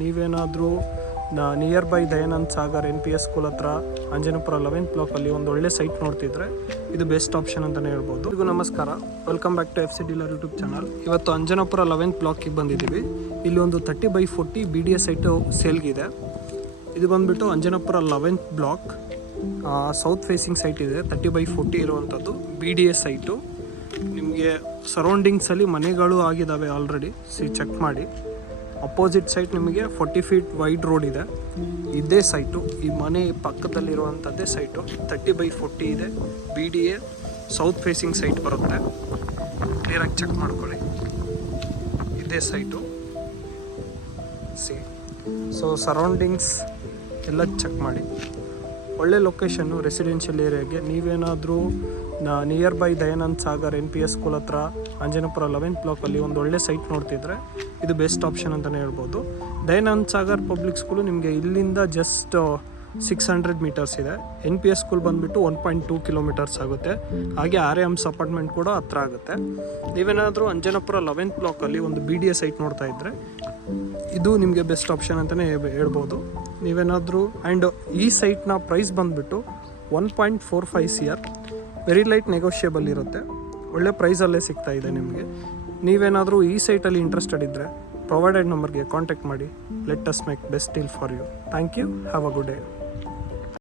ನೀವೇನಾದರೂ near by Dayanand Sagar NPS school ಹತ್ರ Anjanapura 11th ಬ್ಲಾಕಲ್ಲಿ ಒಂದು ಒಳ್ಳೆ ಸೈಟ್ ನೋಡ್ತಿದ್ರೆ ಇದು ಬೆಸ್ಟ್ ಆಪ್ಷನ್ ಅಂತಲೇ ಹೇಳ್ಬೋದು. ಇದು ನಮಸ್ಕಾರ, welcome back to FC dealer YouTube channel. ಇವತ್ತು ಅಂಜನಾಪುರ 11th ಬ್ಲಾಕಿಗೆ ಬಂದಿದ್ದೀವಿ. ಇಲ್ಲಿ ಒಂದು 30/40 BDA ಸೈಟು ಸೇಲ್ಗಿದೆ. ಇದು ಬಂದುಬಿಟ್ಟು Anjanapura 11th block south facing site ಇದೆ. 30/40 ಇರುವಂಥದ್ದು BDA ಸೈಟು. ನಿಮಗೆ ಸರೌಂಡಿಂಗ್ಸಲ್ಲಿ ಮನೆಗಳು ಆಗಿದ್ದಾವೆ ಆಲ್ರೆಡಿ, ಚೆಕ್ ಮಾಡಿ. ಅಪೋಸಿಟ್ ಸೈಟ್ ನಿಮಗೆ 40 ಫೀಟ್ ವೈಡ್ ರೋಡ್ ಇದೆ. ಇದೇ ಸೈಟು, ಈ ಮನೆ ಪಕ್ಕದಲ್ಲಿರುವಂಥದ್ದೇ ಸೈಟು. 30/40 ಇದೆ. BDA ಸೌತ್ ಫೇಸಿಂಗ್ ಸೈಟ್ ಬರುತ್ತೆ. ಕ್ಲಿಯರಾಗಿ ಚೆಕ್ ಮಾಡ್ಕೊಳ್ಳಿ. ಇದೇ ಸೈಟು. ಸೊ ಸರೌಂಡಿಂಗ್ಸ್ ಎಲ್ಲ ಚೆಕ್ ಮಾಡಿ. ಒಳ್ಳೆ ಲೊಕೇಶನ್ನು, ರೆಸಿಡೆನ್ಷಿಯಲ್ ಏರಿಯಾಗೆ. ನೀವೇನಾದರೂ near by Dayanand Sagar NPS school ಹತ್ರ ಅಂಜನಾಪುರ 11th ಬ್ಲಾಕಲ್ಲಿ ಒಂದು ಒಳ್ಳೆ ಸೈಟ್ ನೋಡ್ತಿದ್ರೆ ಇದು ಬೆಸ್ಟ್ ಆಪ್ಷನ್ ಅಂತಲೇ ಹೇಳ್ಬೋದು. ದಯಾನಂದ್ ಸಾಗರ್ ಪಬ್ಲಿಕ್ ಸ್ಕೂಲು ನಿಮಗೆ ಇಲ್ಲಿಂದ ಜಸ್ಟ್ 600 ಮೀಟರ್ಸ್ ಇದೆ. NPS ಸ್ಕೂಲ್ ಬಂದುಬಿಟ್ಟು 1.2 ಕಿಲೋಮೀಟರ್ಸ್ ಆಗುತ್ತೆ. ಹಾಗೆ ಆರ್ಯಮ್ಸ್ ಅಪಾರ್ಟ್ಮೆಂಟ್ ಕೂಡ ಹತ್ರ ಆಗುತ್ತೆ. ನೀವೇನಾದರೂ ಅಂಜನಾಪುರ 11th ಬ್ಲಾಕಲ್ಲಿ ಒಂದು BDA ಸೈಟ್ ನೋಡ್ತಾ ಇದ್ದರೆ ಇದು ನಿಮಗೆ ಬೆಸ್ಟ್ ಆಪ್ಷನ್ ಅಂತಲೇ ಹೇಳ್ಬೋದು. ನೀವೇನಾದರೂ ಆ್ಯಂಡ್ ಈ ಸೈಟ್ನ ಪ್ರೈಸ್ ಬಂದುಬಿಟ್ಟು 1.45 CR. ವೆರಿ ಲೈಟ್ ನೆಗೋಷಿಯಬಲ್ ಇರುತ್ತೆ. ಒಳ್ಳೆ ಪ್ರೈಸಲ್ಲೇ ಸಿಗ್ತಾ ಇದೆ ನಿಮಗೆ. ನೀವೇನಾದರೂ ಈ ಸೈಟಲ್ಲಿ ಇಂಟ್ರೆಸ್ಟೆಡ್ ಇದ್ದರೆ ಪ್ರೊವೈಡೆಡ್ ನಂಬರ್ಗೆ ಕಾಂಟ್ಯಾಕ್ಟ್ ಮಾಡಿ. Let us make best deal for you. Thank you. Have a good day.